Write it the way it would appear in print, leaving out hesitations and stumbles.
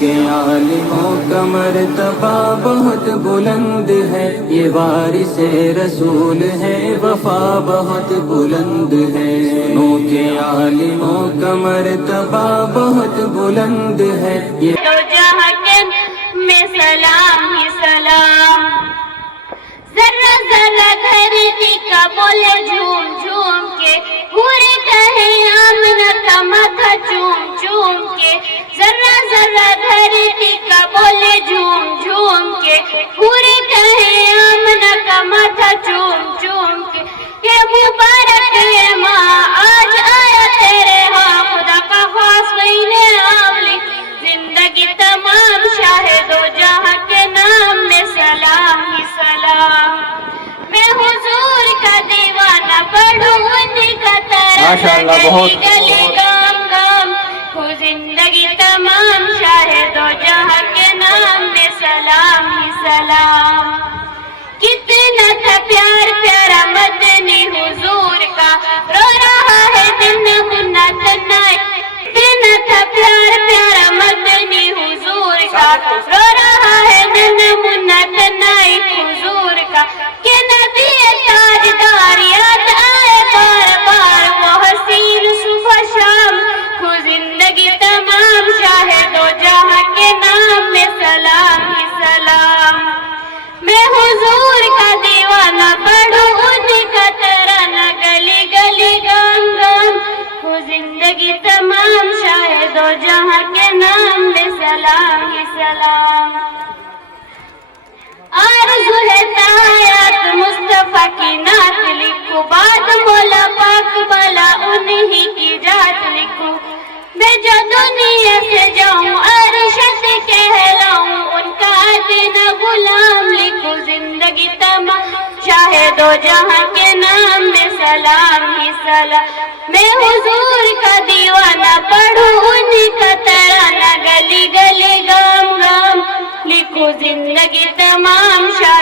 کے عالموں کا مرتبہ بہت بلند ہے، یہ وارث رسول ہے، وفا بہت بلند ہے۔ سنوں کے عالموں کا مرتبہ بہت بلند ہے، یہ دو جہاں کے میں سلام ہی سلام، ذرا ذرا دھرتی کا بولے جھوم جھوم کے، پورے کہے آمنہ کا ماتھا چوم چوم کے، ذرا ذرا دھرتی کا بولے جھوم جھوم کے، پورے کہے آمنہ کا ماتھا چوم چوم کے، یہ مبارک ہے ماں آج آیا تیرے ہاں، خدا کا خاص مہینے آولی، زندگی تمام شاہد و جہاں کے نام میں سلام ہی سلام۔ میں حضور کا دیوانہ پڑھوں انہی کا ترانہ گلی گلی گام گام، ہو زندگی تمام شاہد و جہاں کے نام میں سلام ہی سلام۔ کتنا تھا پیار پیارا مدنی حضور کا، رو رہا ہے دن منا تنائی، کتنا تھا پیار پیارا مدنی حضور کا، رو رہا ہے دن منا تنائی حضور کا، کہ نبی تاجدار یاد آئے بار بار وہ حسین صبح شام، ہو زندگی تمام شاہد و جہاں کے نام میں سلام ہی سلام۔ میں حضور کا دیوانہ پڑھوں انہی کا ترانہ گلی گلی گام گام، ہو زندگی تمام شاہد و جہاں کے نام میں سلام ہی سلام۔ آرزو ہے تایات مصطفیٰ کی نعت لکھوں، بعد مولا پاک بلا انہی کی جات لکھوں، میں جو دنیا سے جاؤں ارشد کہلاؤں، ان کا ادنا غلام لکھوں، زندگی تمام شاہد و جہاں کے نام میں سلام ہی سلام۔ میں حضور کا دیوانہ پڑھوں انہی کا ترانہ گلی گلی گام گام، لکھوں زندگی تمام شاہد